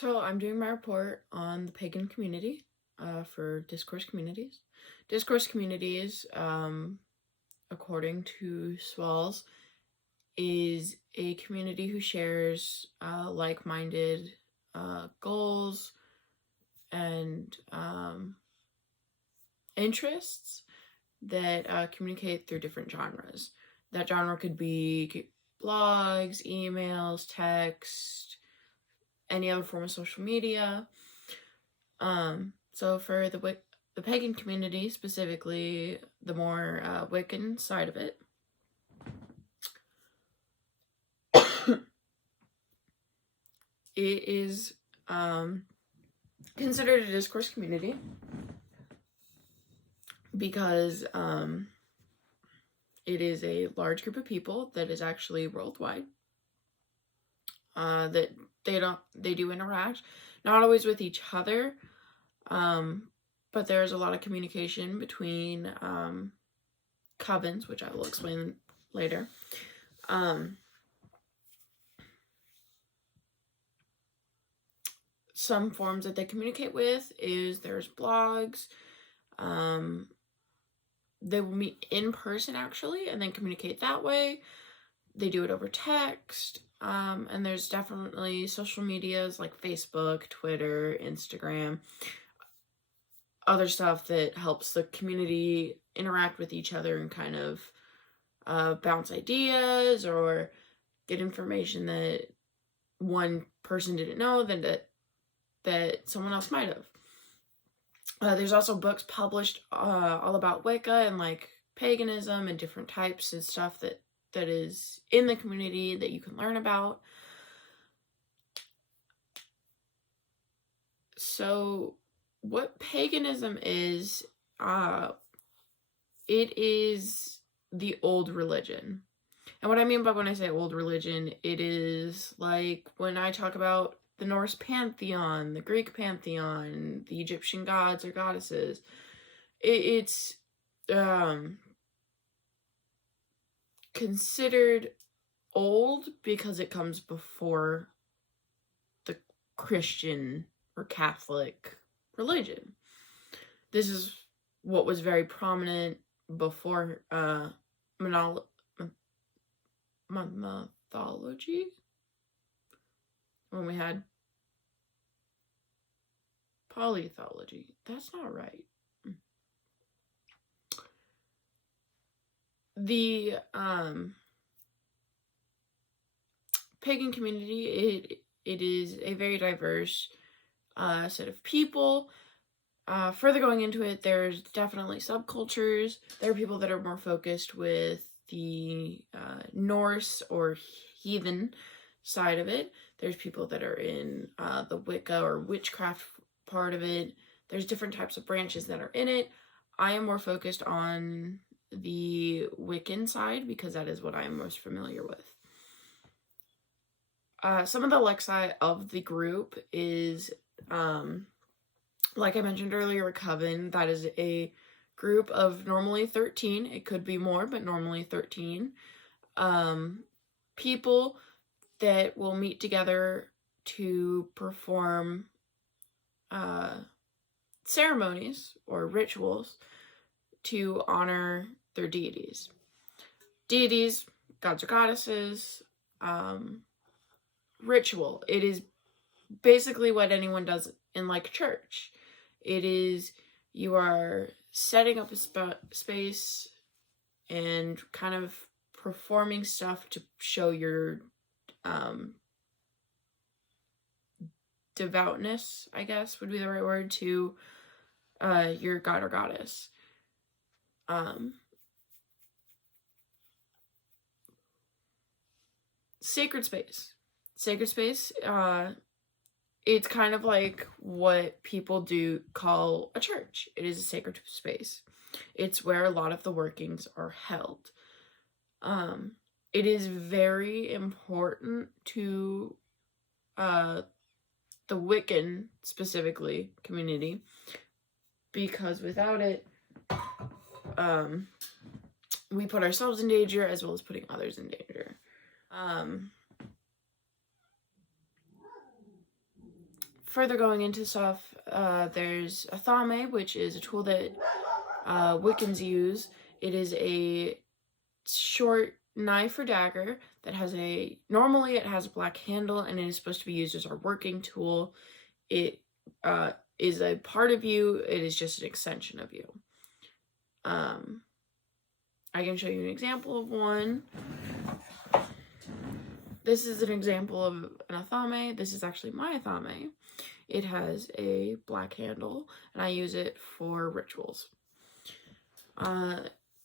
So I'm doing my report on the pagan community for Discourse communities. Discourse communities, according to Swalls, is a community who shares like-minded goals and interests that communicate through different genres. That genre could be blogs, emails, text, any other form of social media. So for the pagan community, specifically the more Wiccan side of it, it is considered a discourse community because it is a large group of people that is actually worldwide. That they do interact, not always with each other, but there's a lot of communication between covens, which I will explain later. Some forms that they communicate with is there's blogs. They will meet in person actually and then communicate that way. They do it over text. And there's definitely social medias like Facebook, Twitter, Instagram, other stuff that helps the community interact with each other and kind of bounce ideas or get information that one person didn't know that someone else might have. There's also books published all about Wicca and like paganism and different types and stuff that is in the community that you can learn about. So what paganism is, it is the old religion. And what I mean by when I say old religion, it is like when I talk about the Norse pantheon, the Greek pantheon, the Egyptian gods or goddesses. It's considered old because it comes before the Christian or Catholic religion. This is what was very prominent before mythology, when we had polythology. That's not right. The pagan community, it is a very diverse set of people. Further going into it, there's definitely subcultures. There are people that are more focused with the Norse or heathen side of it. There's people that are in the Wicca or witchcraft part of it. There's different types of branches that are in it. I am more focused on the Wiccan side because that is what I am most familiar with. Some of the lexi of the group is, like I mentioned earlier, a coven. That is a group of normally 13. It could be more, but normally 13 people that will meet together to perform ceremonies or rituals to honor their deities. Deities, gods or goddesses, ritual. It is basically what anyone does in like church. It is, you are setting up a space and kind of performing stuff to show your devoutness, I guess would be the right word, to your god or goddess. Sacred space. Sacred space, it's kind of like what people call a church. It is a sacred space. It's where a lot of the workings are held. It is very important to the Wiccan, specifically, community, because without it, we put ourselves in danger as well as putting others in danger. further going into stuff, there's a thame, which is a tool that Wiccans use. It is a short knife or dagger that has normally it has a black handle, and it is supposed to be used as our working tool. It is a part of you. It is just an extension of you. I can show you an example of one. This is an example of an athame. This is actually my athame. It has a black handle, and I use it for rituals.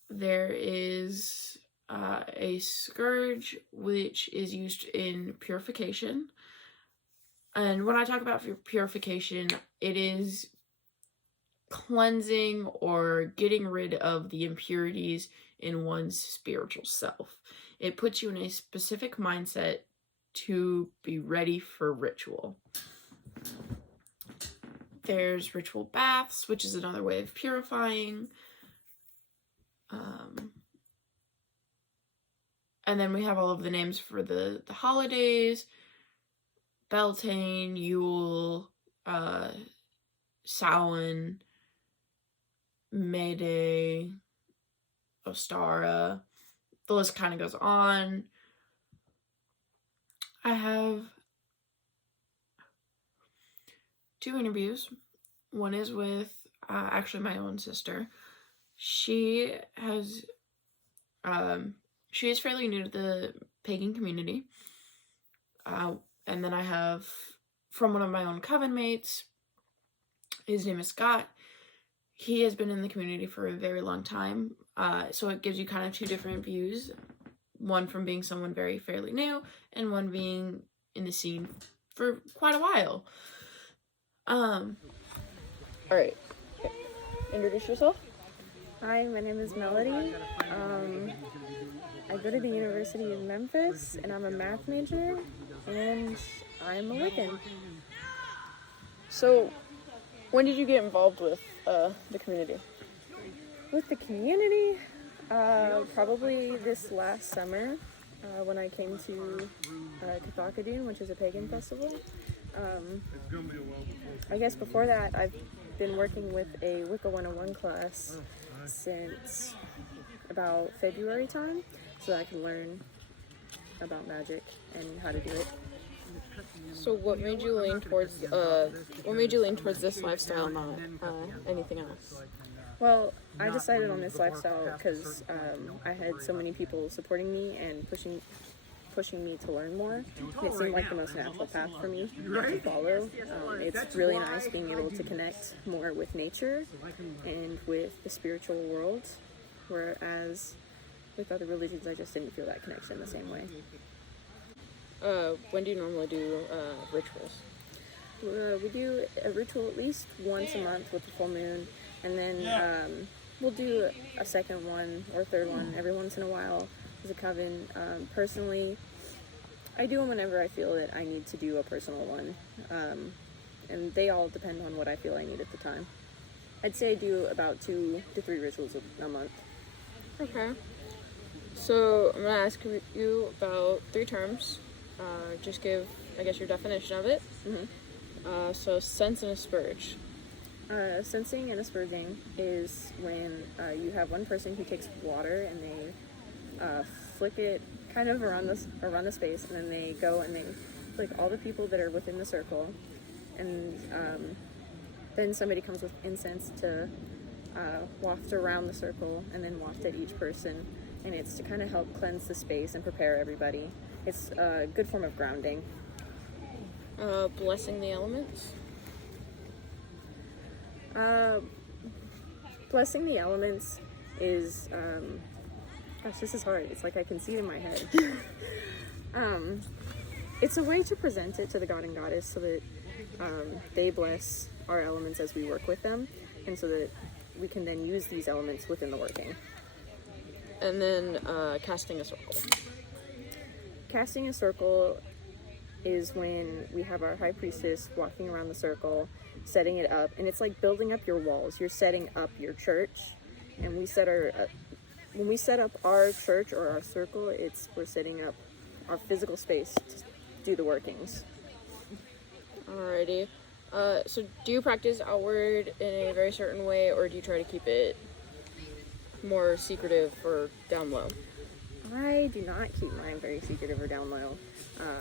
There is a scourge, which is used in purification. And when I talk about purification, it is cleansing or getting rid of the impurities in one's spiritual self. It puts you in a specific mindset to be ready for ritual. There's ritual baths, which is another way of purifying. And then we have all of the names for the holidays: Beltane, Yule, Samhain, May Day, Ostara. The list kind of goes on. I have 2 interviews. One is with actually my own sister. She is fairly new to the pagan community. And then I have from one of my own coven mates. His name is Scott. He has been in the community for a very long time. So it gives you kind of 2 different views. One from being someone fairly new, and one being in the scene for quite a while. Alright. Introduce yourself. Hi, my name is Melody. I go to the University of Memphis, and I'm a math major, and I'm a Wiccan. So, when did you get involved with the community? With the community, probably this last summer, when I came to Cathocadune, which is a pagan festival. I guess before that, I've been working with a Wicca 101 class since about February time, so that I can learn about magic and how to do it. So what made you lean towards this lifestyle, not anything else? Well, I decided on this lifestyle because I had so many people supporting me and pushing me to learn more. And it seemed like the most natural path for me to follow. It's really nice being able to connect more with nature and with the spiritual world, whereas with other religions I just didn't feel that connection the same way. When do you normally do rituals? We do a ritual at least once a month with the full moon, and then we'll do a second one or third one every once in a while as a coven. Personally, I do them whenever I feel that I need to do a personal one, and they all depend on what I feel I need at the time. I'd say I do about 2 to 3 rituals a month. Okay. So I'm going to ask you about 3 terms. Just give, I guess, your definition of it. Mm-hmm. So sense and asperge. Sensing and asperging is when you have one person who takes water and they flick it kind of around the space, and then they go and they flick all the people that are within the circle, and then somebody comes with incense to waft around the circle and then waft at each person, and it's to kind of help cleanse the space and prepare everybody. It's a good form of grounding. Blessing the elements. Blessing the elements is, gosh, this is hard. It's like I can see it in my head. It's a way to present it to the god and goddess so that they bless our elements as we work with them, and so that we can then use these elements within the working. And then casting a circle. Casting a circle is when we have our high priestess walking around the circle, setting it up, and it's like building up your walls. You're setting up your church, and when we set up our church or our circle, we're setting up our physical space to do the workings. Alrighty. So do you practice outward in a very certain way, or do you try to keep it more secretive or down low? I do not keep mine very secretive or down low.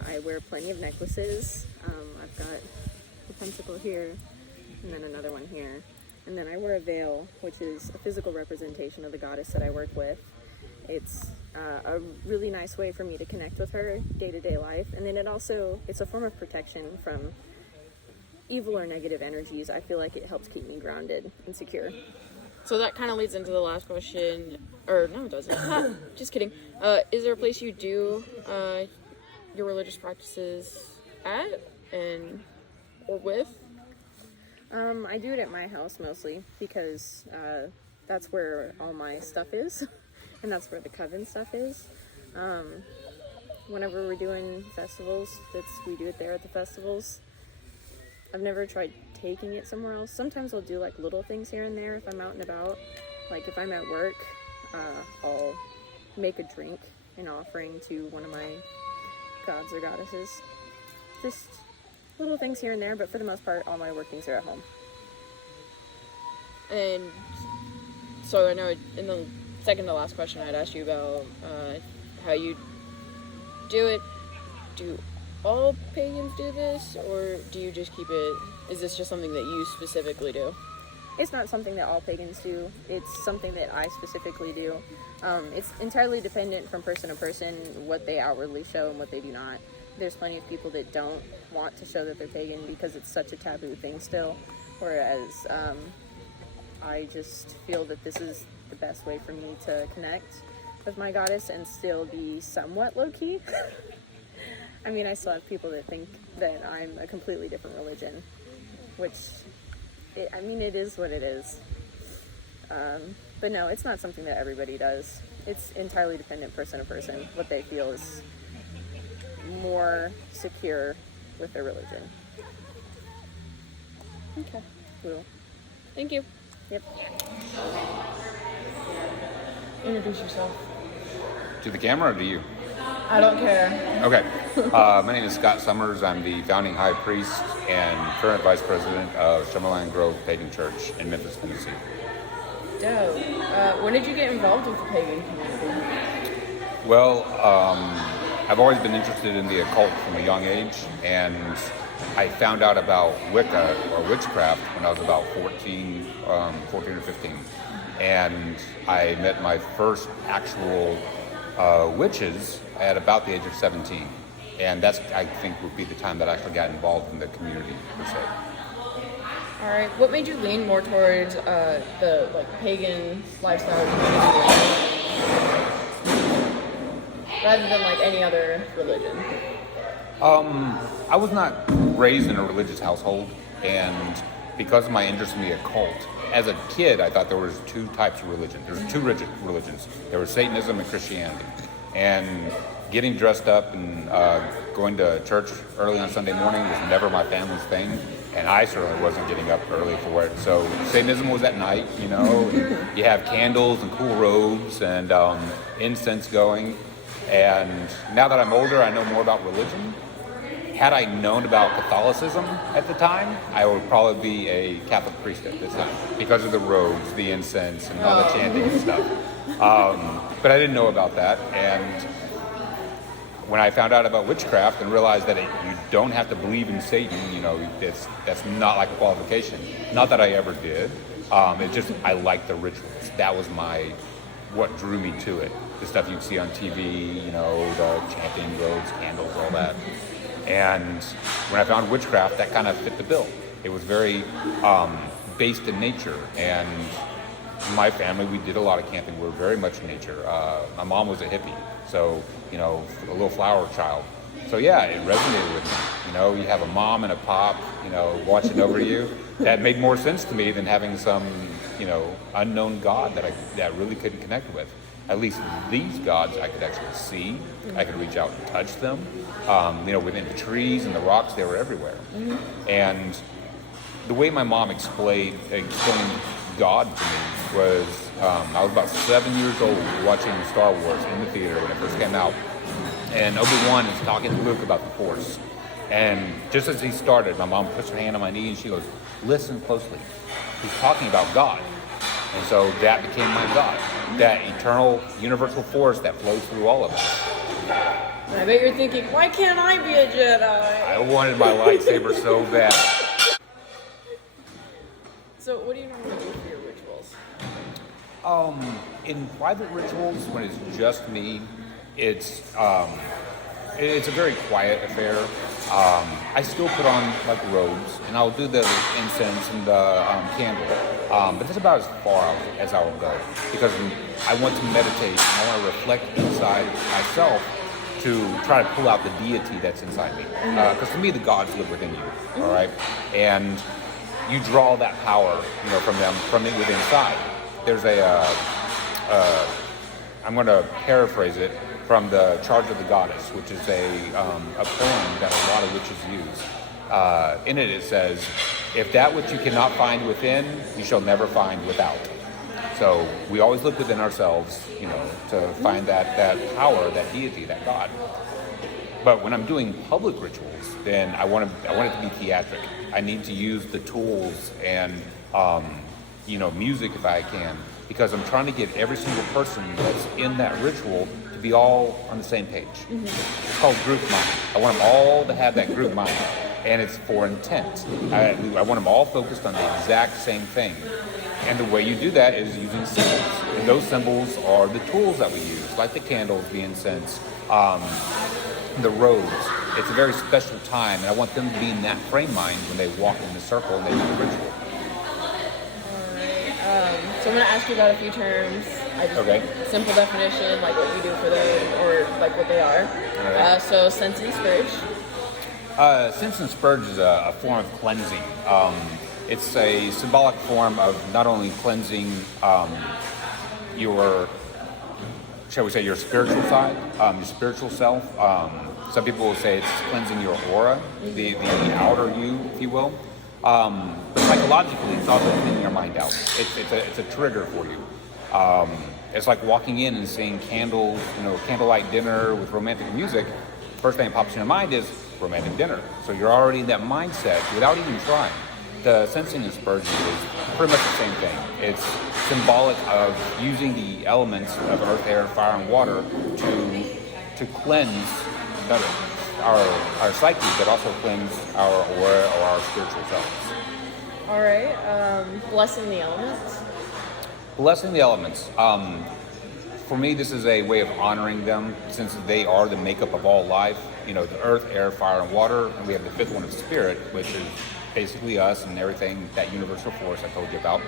I wear plenty of necklaces. I've got a pentacle here, and then another one here. And then I wear a veil, which is a physical representation of the goddess that I work with. It's a really nice way for me to connect with her day-to-day life. And then it's a form of protection from evil or negative energies. I feel like it helps keep me grounded and secure. So that kind of leads into the last question, or no, it doesn't. Just kidding. Is there a place you do your religious practices at or with? I do it at my house mostly because that's where all my stuff is, and that's where the coven stuff is. Whenever we're doing festivals, we do it there at the festivals. I've never tried taking it somewhere else. Sometimes I'll do like little things here and there if I'm out and about. Like if I'm at work, I'll make a drink in offering to one of my gods or goddesses. Just little things here and there, but for the most part, all my work things are at home. And so I know in the second to last question I'd asked you about how you do it. Do all pagans do this, or do you just keep it, is this just something that you specifically do? It's not something that all pagans do. It's something that I specifically do. It's entirely dependent from person to person what they outwardly show and what they do not. There's plenty of people that don't want to show that they're pagan because it's such a taboo thing still, whereas I just feel that this is the best way for me to connect with my goddess and still be somewhat low-key. I mean, I still have people that think that I'm a completely different religion, which, it is what it is. But no, it's not something that everybody does. It's entirely dependent person to person, what they feel is more secure with their religion. Okay. Cool. Thank you. Yep. Introduce yourself. To the camera or to you? I don't care. Okay. My name is Scott Summers. I'm the founding high priest and current vice president of Summerland Grove Pagan Church in Memphis, Tennessee. Dope. When did you get involved with the pagan community? Well, I've always been interested in the occult from a young age, and I found out about Wicca or witchcraft when I was about 14 or 15. And I met my first actual witches at about the age of 17. And that's, I think, would be the time that I actually got involved in the community, per se. All right. What made you lean more towards the pagan lifestyle community rather than any other religion? I was not raised in a religious household, and because of my interest in the occult, as a kid, I thought there was two types of religion. There was two religions. There was Satanism and Christianity. And getting dressed up and going to church early on Sunday morning was never my family's thing, and I certainly wasn't getting up early for it. So Satanism was at night, and you have candles and cool robes and incense going. And now that I'm older, I know more about religion. Had I known about Catholicism at the time, I would probably be a Catholic priest at this time because of the robes, the incense, and all the chanting and stuff. But I didn't know about that. And when I found out about witchcraft and realized that you don't have to believe in Satan, that's not like a qualification. Not that I ever did. I liked the rituals. That was what drew me to it. The stuff you'd see on TV, the chanting, robes, candles, all that. And when I found witchcraft, that kind of fit the bill. It was very based in nature. And my family, we did a lot of camping. We were very much in nature. My mom was a hippie, so, a little flower child. So yeah, it resonated with me. You have a mom and a pop, watching over you. That made more sense to me than having some, unknown God that I really couldn't connect with. At least these gods I could actually see. I could reach out and touch them. Within the trees and the rocks, they were everywhere. Mm-hmm. And the way my mom explained God to me was, I was about 7 years old watching Star Wars in the theater when it first came out. And Obi-Wan is talking to Luke about the Force. And just as he started, my mom puts her hand on my knee and she goes, listen closely. He's talking about God. And so that became my God, that eternal, universal force that flows through all of us. I bet you're thinking, why can't I be a Jedi? I wanted my lightsaber so bad. So what do you normally do for your rituals? In private rituals, when it's just me, it's a very quiet affair. I still put on like robes, and I'll do the incense and the candle, but that's about as far as I will go because I want to meditate. I want to reflect inside myself to try to pull out the deity that's inside me. Because to me, the gods live within you. All right, and you draw that power, from it within inside. There's I'm going to paraphrase it from the Charge of the Goddess, which is a poem that a lot of witches use. In it says, if that which you cannot find within, you shall never find without. So we always look within ourselves, to find that power, that deity, that God. But when I'm doing public rituals, then I want it to be theatric. I need to use the tools and, music if I can, because I'm trying to get every single person that's in that ritual to be all on the same page. Mm-hmm. It's called group mind. I want them all to have that group mind, and it's for intent. I want them all focused on the exact same thing. And the way you do that is using symbols. And those symbols are the tools that we use, like the candles, the incense, the robes. It's a very special time, and I want them to be in that frame mind when they walk in the circle and they do the ritual. So I'm going to ask you about a few terms. Simple definition, like what you do for them, or like what they are. Right. So sense and spurge. Sense and spurge is a form of cleansing. It's a symbolic form of not only cleansing your, shall we say, your spiritual side, your spiritual self. Some people will say it's cleansing your aura, the outer you, if you will. But psychologically, it's also cleaning your mind out. It's a trigger for you. It's like walking in and seeing candles, candlelight dinner with romantic music. First thing that pops in your mind is romantic dinner. So you're already in that mindset without even trying. The sensing and spurging is pretty much the same thing. It's symbolic of using the elements of earth, air, fire, and water to cleanse our psyche, but also cleanse our aura or our spiritual selves. All right. Blessing the elements. Blessing the elements. For me, this is a way of honoring them, since they are the makeup of all life. The earth, air, fire, and water, and we have the fifth one of spirit, which is basically us and everything, that universal force I told you about.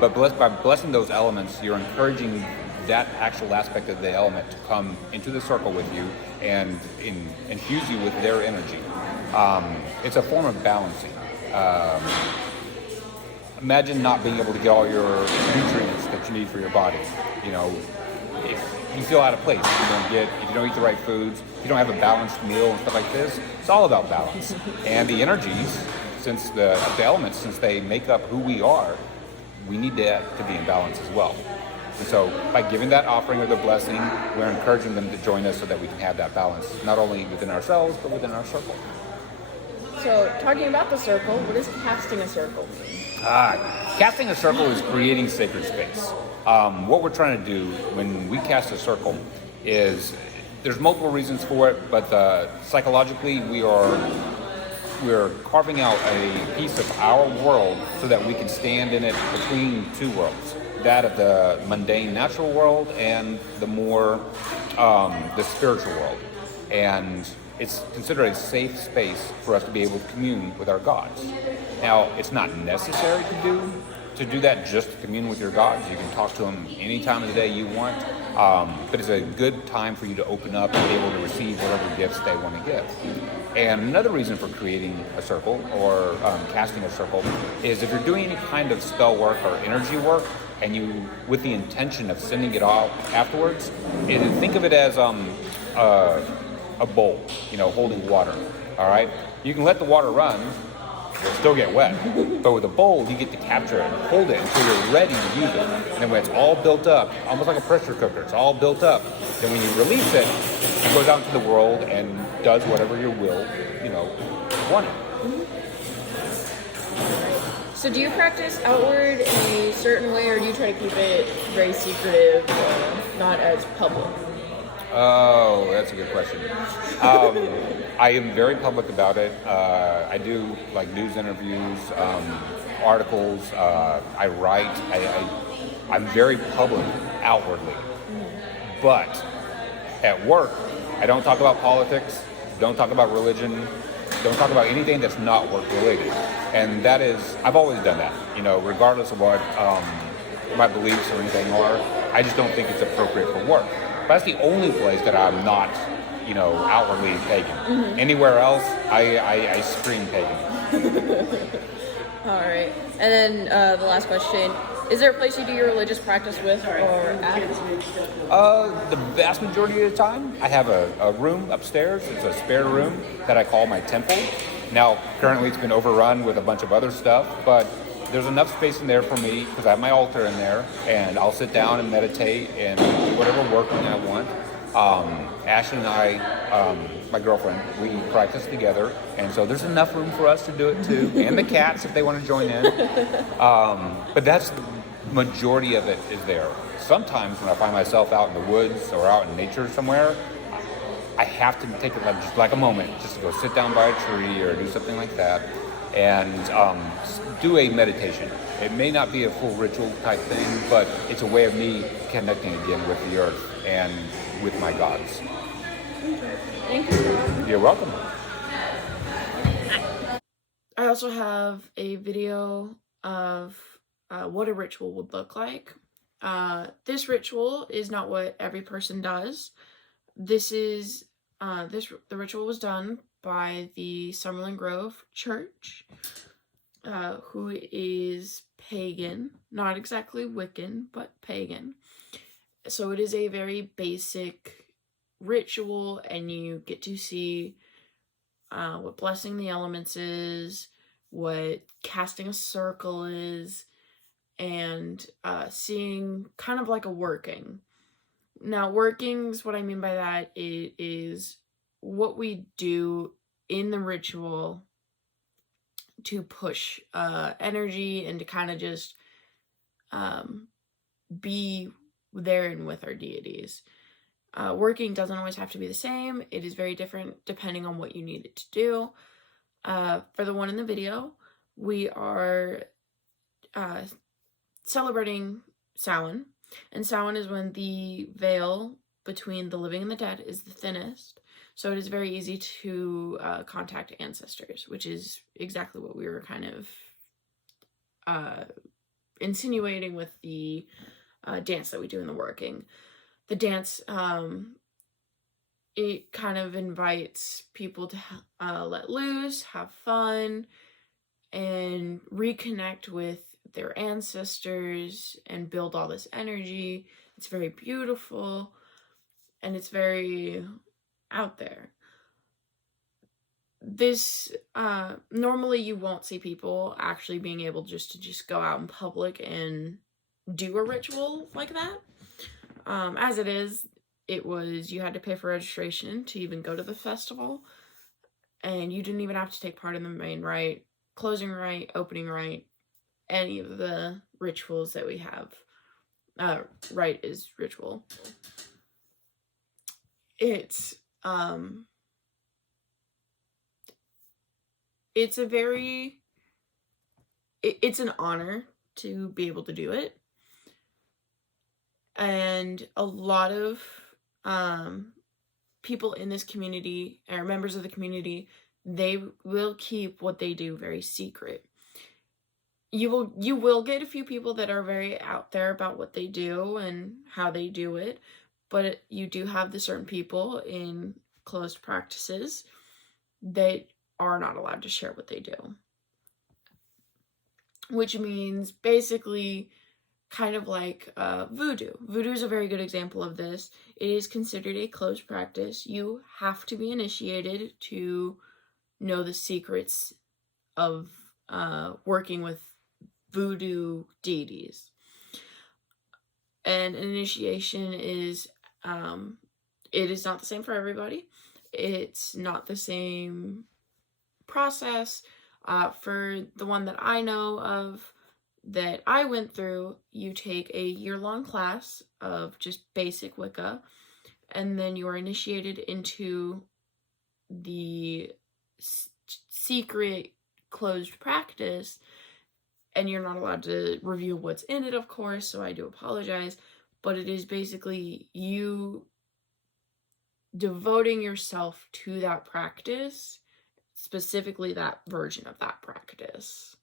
But by blessing those elements, you're encouraging that actual aspect of the element to come into the circle with you and infuse you with their energy. It's a form of balancing. Imagine not being able to get all your nutrients that you need for your body. If you feel out of place, if you don't eat the right foods, if you don't have a balanced meal and stuff like this, it's all about balance. And the energies, since the elements, since they make up who we are, we need that to be in balance as well. And so by giving that offering of the blessing, we're encouraging them to join us so that we can have that balance, not only within ourselves, but within our circle. So talking about the circle, what does casting a circle mean? Casting a circle is creating sacred space. What we're trying to do when we cast a circle is, there's multiple reasons for it, but psychologically we're carving out a piece of our world so that we can stand in it between two worlds. That of the mundane natural world and the more the spiritual world. And it's considered a safe space for us to be able to commune with our gods. Now, it's not necessary to do that just to commune with your gods. You can talk to them any time of the day you want, but it's a good time for you to open up and be able to receive whatever gifts they want to give. And another reason for creating a circle or casting a circle is if you're doing any kind of spell work or energy work, and you, with the intention of sending it out afterwards, and think of it as a bowl, holding water. All right, you can let the water run. It'll still get wet. But with a bowl, you get to capture it and hold it until you're ready to use it. And then when it's all built up, almost like a pressure cooker, it's all built up, then when you release it, it goes out into the world and does whatever your will, wanted. So do you practice outward in a certain way, or do you try to keep it very secretive, not as public? Oh, that's a good question. I am very public about it. I do like news interviews, articles. I write. I'm very public outwardly, but at work, I don't talk about politics. Don't talk about religion. Don't talk about anything that's not work related. And that is, I've always done that. Regardless of what my beliefs or anything are, I just don't think it's appropriate for work. But that's the only place that I'm not, outwardly pagan. Mm-hmm. Anywhere else, I scream pagan. All right. And then the last question. Is there a place you do your religious practice with or at? The vast majority of the time, I have a room upstairs. It's a spare room that I call my temple. Now, currently it's been overrun with a bunch of other stuff, but there's enough space in there for me because I have my altar in there, and I'll sit down and meditate and do whatever working I want. Ashley and I, my girlfriend, we practice together, and so there's enough room for us to do it too, and the cats if they want to join in. But that's the majority of it is there. Sometimes when I find myself out in the woods or out in nature somewhere, I have to take it just like a moment, just to go sit down by a tree or do something like that, and do a meditation. It may not be a full ritual type thing, but it's a way of me connecting again with the earth and with my gods. Thank you. You're welcome. I also have a video of what a ritual would look like. This ritual is not what every person does. The ritual was done by the Summerlin Grove Church, who is pagan, not exactly Wiccan, but pagan. So it is a very basic ritual, and you get to see what blessing the elements is, what casting a circle is, and seeing kind of like a working. Now, workings, what I mean by that is what we do in the ritual to push energy and to kind of just be there and with our deities. Working doesn't always have to be the same. It is very different depending on what you need it to do. For the one in the video, we are celebrating Samhain. And Samhain is when the veil between the living and the dead is the thinnest. So it is very easy to contact ancestors, which is exactly what we were kind of insinuating with the dance that we do in the working. The dance, it kind of invites people to let loose, have fun, and reconnect with their ancestors and build all this energy. It's very beautiful, and it's very out there. This, normally you won't see people actually being able to just go out in public and do a ritual like that. As it is, you had to pay for registration to even go to the festival, and you didn't even have to take part in the main rite, closing rite, opening rite, any of the rituals that we have. Rite is ritual. It's it's an honor to be able to do it. And a lot of people in this community, or members of the community, they will keep what they do very secret. You will get a few people that are very out there about what they do and how they do it, but you do have the certain people in closed practices that are not allowed to share what they do. Which means basically kind of like voodoo. Voodoo is a very good example of this. It is considered a closed practice. You have to be initiated to know the secrets of working with voodoo deities. And an initiation is, it is not the same for everybody. It's not the same process. For the one that I know of that I went through, you take a year-long class of just basic Wicca, and then you are initiated into the secret closed practice, and you're not allowed to reveal what's in it, of course, so I do apologize, but it is basically you devoting yourself to that practice, specifically that version of that practice.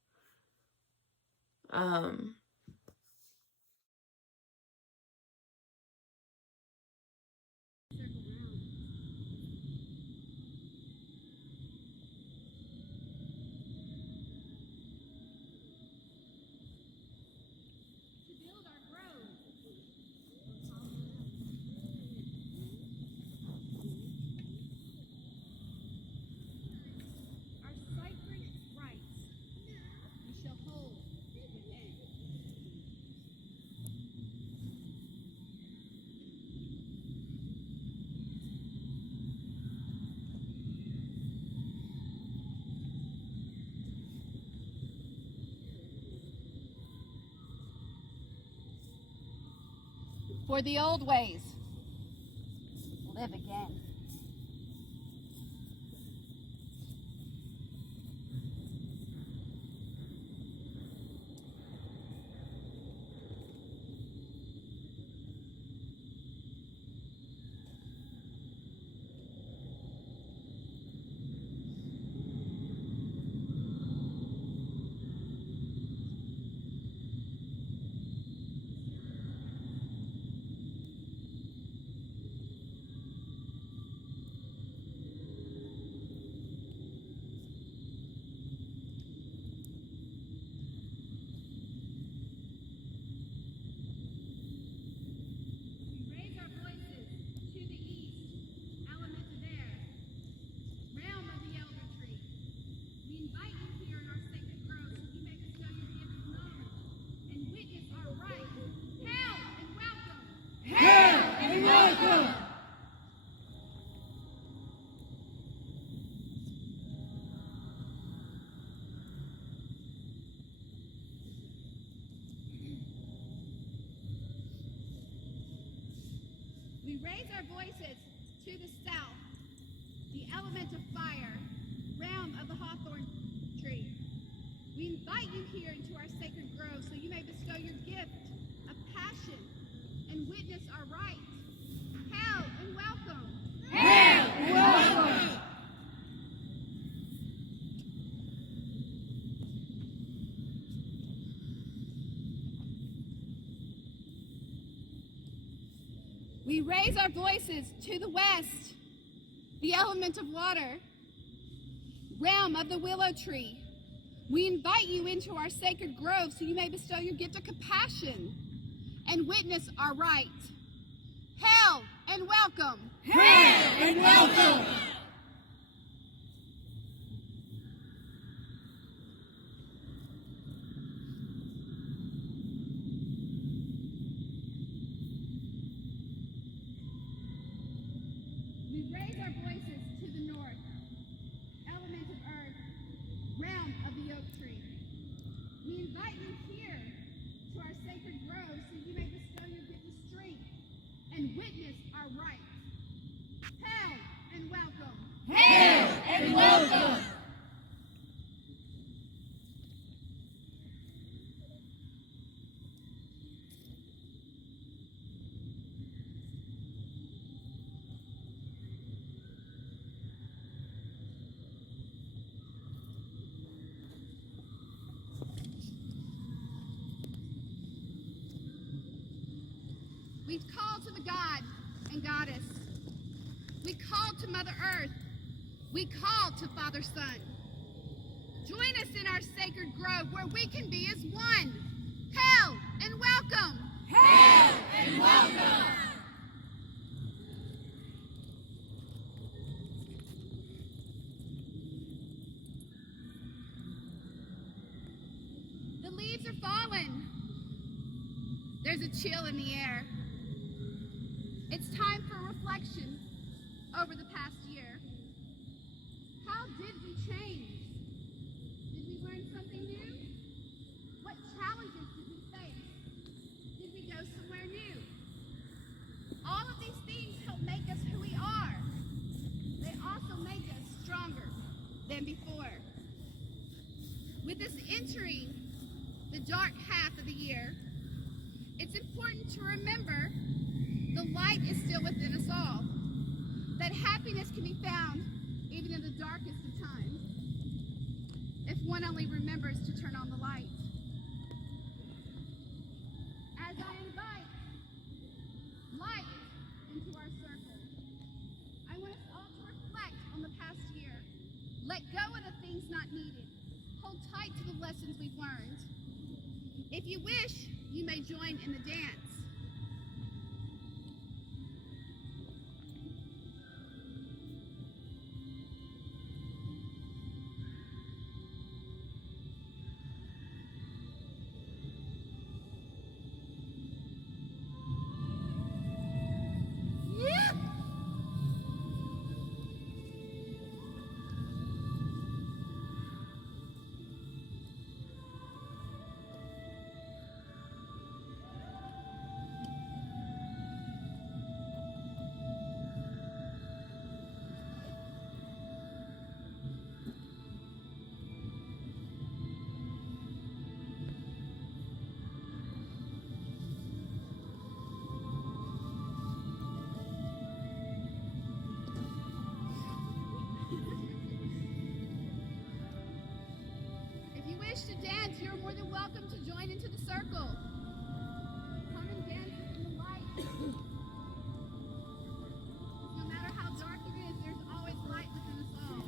For the old ways, live again. We raise our voices to the south, the element of fire, realm of the hawthorn tree. We invite you here into our sacred grove so you may bestow your gift of passion and witness our right. Hail and welcome. Hail and welcome. We raise our voices to the west, the element of water, realm of the willow tree. We invite you into our sacred grove so you may bestow your gift of compassion and witness our right. Hail and welcome. Hail and welcome. We raise our voices to the north, element of earth, realm of the oak tree. We invite you here to our sacred grove so you may bestow your gift of strength and witness our right. Hail and welcome. Hail and welcome. We call to the God and Goddess. We call to Mother Earth. We call to Father Son. Join us in our sacred grove where we can be as one. Hail and welcome. Hail and welcome. The leaves are fallen. There's a chill in the air. It's time for reflection over the past year. How did we change? than before. With us entering the dark half of the year, it's important to remember the light is still within us all, that happiness can be found even in the darkest of times, if one only remembers to turn on the light. As I invite light into our circle, I want us all to reflect on the past year. Let go of the things not needed. Hold tight to the lessons we've learned. If you wish, you may join in the dance. If you wish to dance, you're more than welcome to join into the circle. Come and dance in the light. No matter how dark it is, there's always light within us all.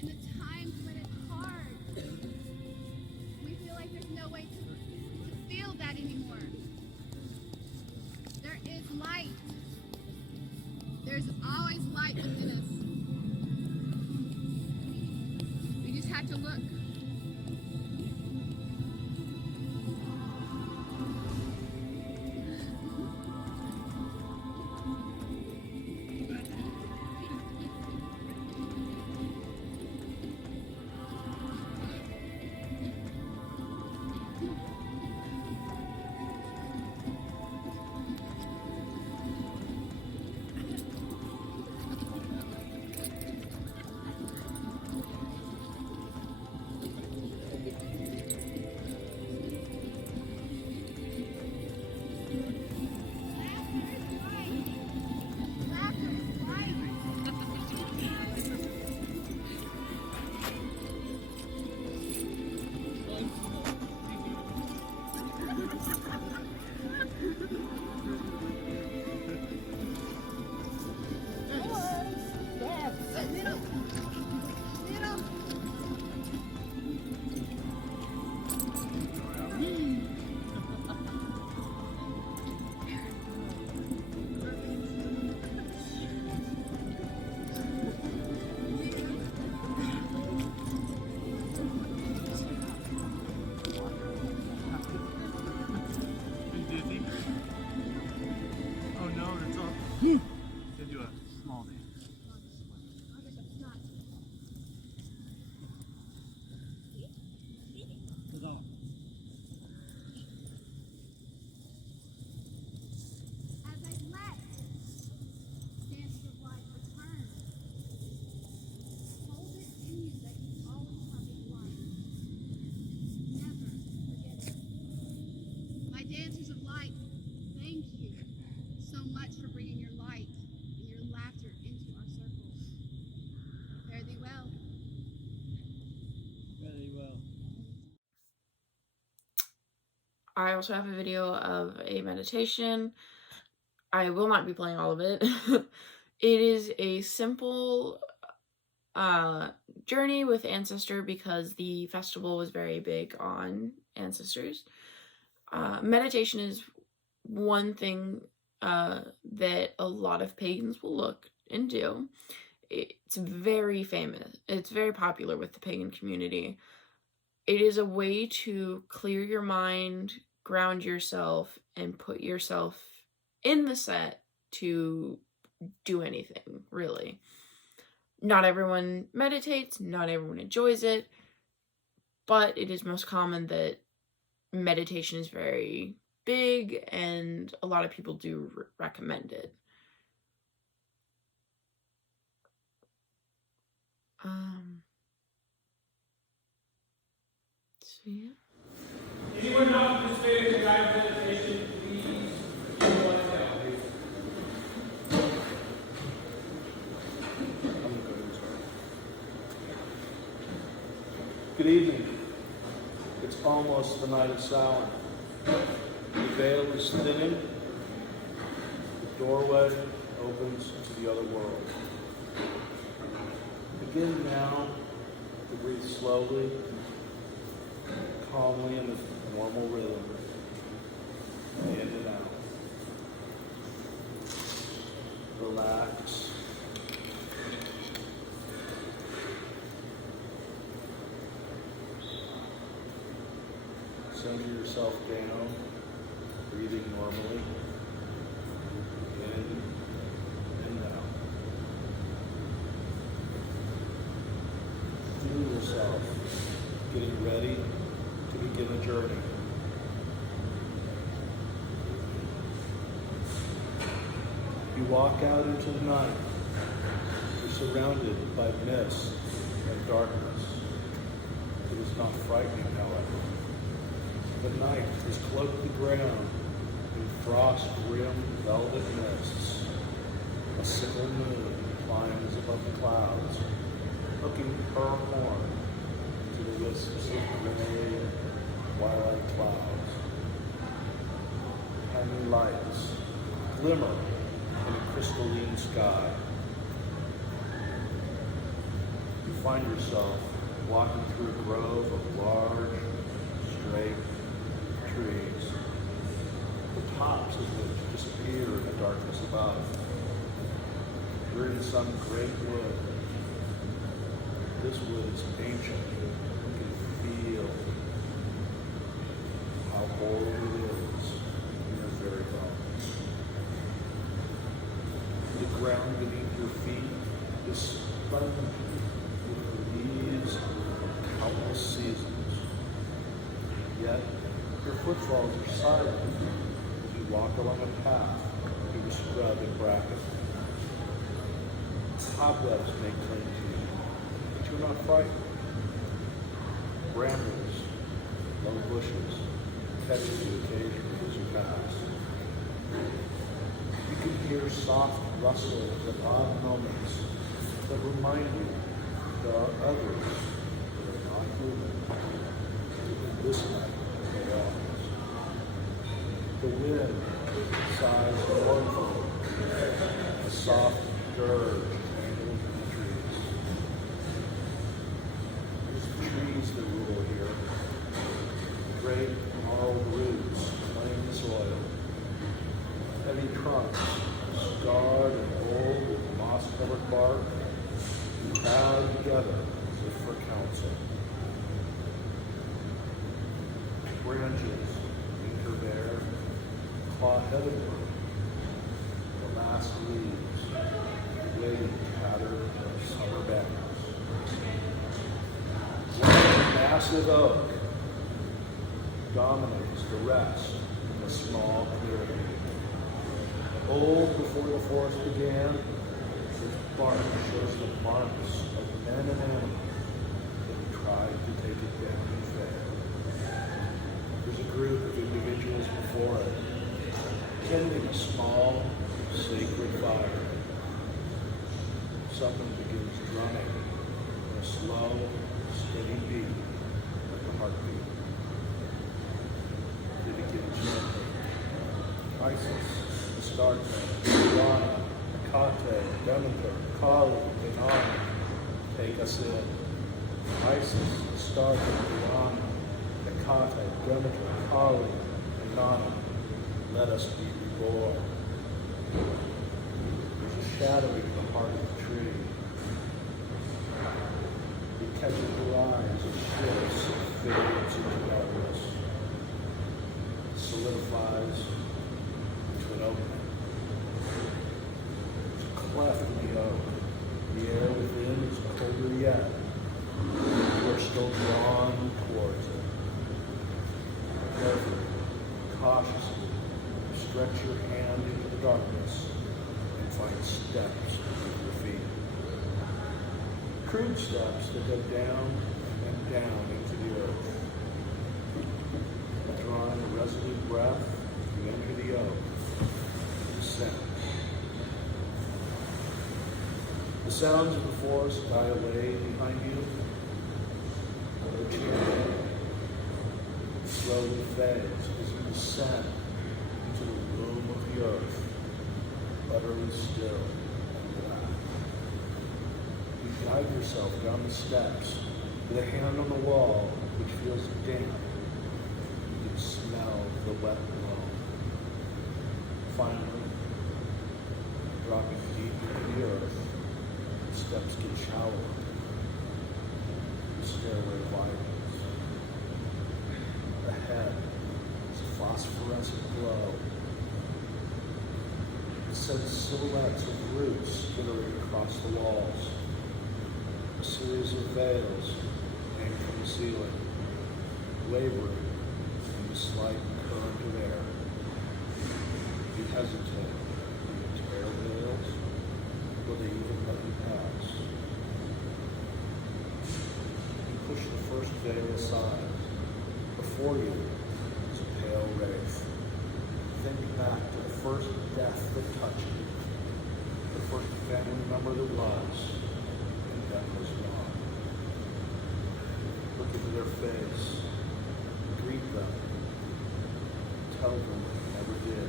In the times when it's hard, we feel like there's no way to feel that anymore. There is light. There's always light within us. We just have to look. Dancers of light, thank you so much for bringing your light and your laughter into our circles. Fare thee well. Fare thee well. I also have a video of a meditation. I will not be playing all of it. It is a simple journey with Ancestor because the festival was very big on ancestors. Meditation is one thing that a lot of pagans will look and do. It's very famous. It's very popular with the pagan community. It is a way to clear your mind, ground yourself, and put yourself in the set to do anything, really. Not everyone meditates, not everyone enjoys it, but it is most common that meditation is very big and a lot of people do recommend it. see. Anyone not participating in the guided meditation, please join us now. Good evening. It's almost the night of Samhain. The veil is thinning. The doorway opens to the other world. Begin now to breathe slowly, calmly in a normal rhythm. In and out. Relax. Center yourself down, breathing normally. In and out. Feel yourself getting ready to begin a journey. You walk out into the night. You're surrounded by mist and darkness. It is not frightening, however. The night has cloaked the ground in frost-rimmed velvet mists. A sickle moon climbs above the clouds, hooking her horn to the wisps of gray twilight clouds. Tiny lights glimmer in a crystalline sky. You find yourself walking through a grove of large, straight trees, the tops of which disappear in the darkness above. You're in some great wood. This wood is ancient. You can feel how old it is in your very bones. The ground beneath your feet is spongy with the leaves of countless seasons. Yet, your footfalls are silent as you walk along a path through the scrub and bracken. Cobwebs may cling to you, but you're not frightened. Brambles, low bushes, catch you occasionally as you pass. You can hear soft rustles at odd moments that remind you there are others that are not human. In this night, they are. The wind sighs mournfully, a soft dirge tangles in the trees. There's trees that rule here, great gnarled roots playing the soil, heavy trunks, scarred and old with moss-covered bark, crowd together as if for counsel. Branches anchor there, claw heavenward. The last leaves waving tattered summer banners. One massive oak dominates the rest in the small clearing. Old before the forest began, its bark shows the marks of men and animals that tried to take it down and failed. There's a group of individuals before it, tending a small, sacred fire. Someone begins drumming in a slow, steady beat, like a heartbeat. They begin chanting, Isis, Astarte, Diana, Hecate, Demeter, Kali, Inanna, take us in. Isis, Astarte, Diana, Hecate, Demeter, Kali, Inanna, let us be reborn. There's a shadowing in the heart of the tree. You catch your eyes as shifts and fades into darkness. It solidifies into an opening. There's a cleft in the oak. The air within is colder yet. You are still drawn towards it. Carefully, cautiously, stretch your hand into the darkness and find steps beneath your feet. Crude steps that go down and down into the earth. drawing a resolute breath, you enter the oak and descend. The sounds of the forest die away behind you. The chanting slowly fades as you descend into the womb of the earth, utterly still and black. You guide yourself down the steps with a hand on the wall which feels damp. You can smell the wet loam. Finally, dropping deep into the earth, the steps get shallower. The stairway widens. Ahead is a phosphorescent glow. It sends silhouettes of roots skittering across the walls. A series of veils hang from the ceiling, wavering in the slight current of air. You hesitate. Do you tear veils? Will they even let you pass? You push the first veil aside. Before you is a pale wraith. Think back to the first death that touched you, the first family member that was, and that was gone. Look into their face, greet them, tell them what you never did.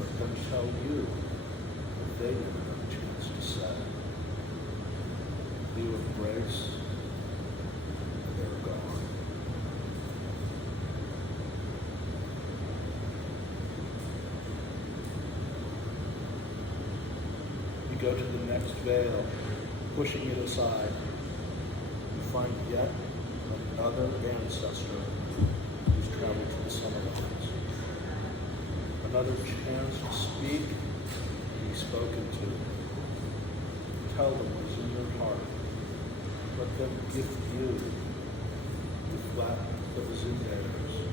Let them tell you what they never got a chance to say. You embrace, and they're gone. You go to the next veil, pushing it aside. You find yet another ancestor who's traveled to the sunrise. Another chance to speak and be spoken to. Tell them what's in your heart. Let them gift you with that was in theirs.